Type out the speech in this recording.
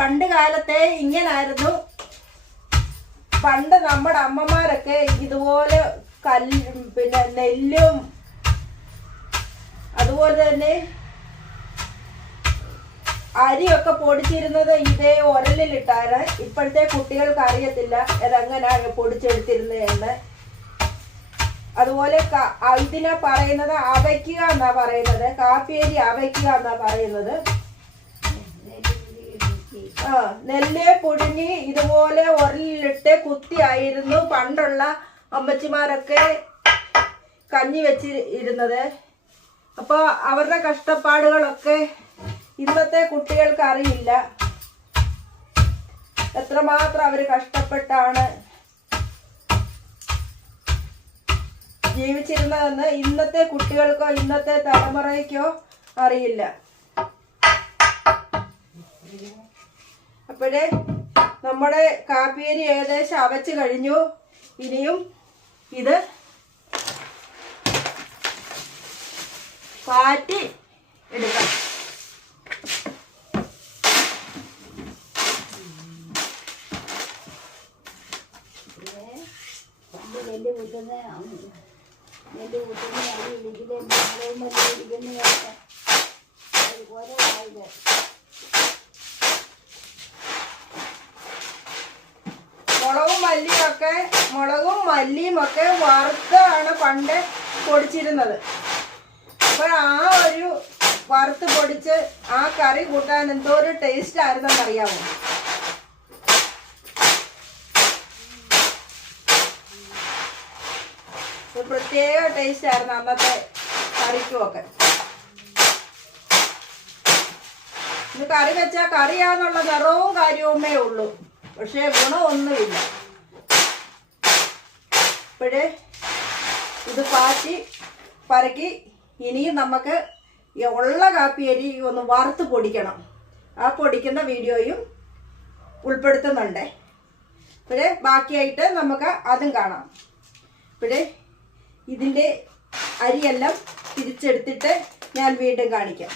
പണ്ട് കാലത്തെ ഇങ്ങനായിരുന്നു. പണ്ട് നമ്മുടെ അമ്മമാരൊക്കെ ഇതുപോലെ പിന്നെ നെല്ലും അതുപോലെ തന്നെ അരിയൊക്കെ പൊടിച്ചിരുന്നത് ഇതേ ഉരലിലിട്ടാണ്. ഇപ്പോഴത്തെ കുട്ടികൾക്ക് അറിയത്തില്ല ഇതെങ്ങനെയാണ് പൊടിച്ചെടുത്തിരുന്നതെന്ന്. അതുപോലെ ഇതിനെ പറയുന്നത് അവയ്ക്കുക എന്നാ പറയുന്നത്. കാപ്പിയരി അവയ്ക്കുക എന്നാ പറയുന്നത്. നെല്ല് പുഴുങ്ങി ഇതുപോലെ ഉരലിലിട്ട് കുത്തിയായിരുന്നു പണ്ടുള്ള അമ്മച്ചിമാരൊക്കെ കഞ്ഞി വെച്ചിരുന്നത്. അപ്പൊ അവരുടെ കഷ്ടപ്പാടുകളൊക്കെ ഇന്നത്തെ കുട്ടികൾക്ക് അറിയില്ല. എത്രമാത്രം അവര് കഷ്ടപ്പെട്ടാണ് ജീവിച്ചിരുന്നതെന്ന് ഇന്നത്തെ കുട്ടികൾക്കോ ഇന്നത്തെ തലമുറയ്ക്കോ അറിയില്ല. അപ്പോഴേ നമ്മുടെ കാപ്പിയരി ഏകദേശം അവച്ച് കഴിഞ്ഞു. ഇനിയും ഇത് പാറ്റി എടുക്കാം. നെല്ല് കുത്തുന്ന അരി ഇടിക്കുന്ന അതുപോലെ ആയത്. മുളകും മല്ലിയും ഒക്കെ വറുത്താണ് പണ്ട് പൊടിച്ചിരുന്നത്. അപ്പൊ ആ ഒരു വറുത്ത് പൊടിച്ച് ആ കറി കൂട്ടാൻ എന്തോ ഒരു ടേസ്റ്റ് ആയിരുന്നെന്നറിയാമോ? പ്രത്യേക ടേസ്റ്റ് ആയിരുന്നു അന്നത്തെ കറിക്കുമൊക്കെ. ഇത് കറി വെച്ചാൽ കറിയാന്നുള്ള നിറവും കാര്യവുമേ ഉള്ളൂ, പക്ഷേ ഗുണമൊന്നുമില്ല. ഇപ്പോഴേ ഇത് പാറ്റി പരക്കി ഇനിയും നമുക്ക് ഉള്ള കാപ്പിയരി ഒന്ന് വറുത്ത് പൊടിക്കണം. ആ പൊടിക്കുന്ന വീഡിയോയും ഉൾപ്പെടുത്തുന്നുണ്ട്. ഇപ്പോഴേ ബാക്കിയായിട്ട് നമുക്ക് അതും കാണാം. ഇപ്പോഴേ ഇതിൻ്റെ അരിയെല്ലാം തിരിച്ചെടുത്തിട്ട് ഞാൻ വീണ്ടും കാണിക്കാം.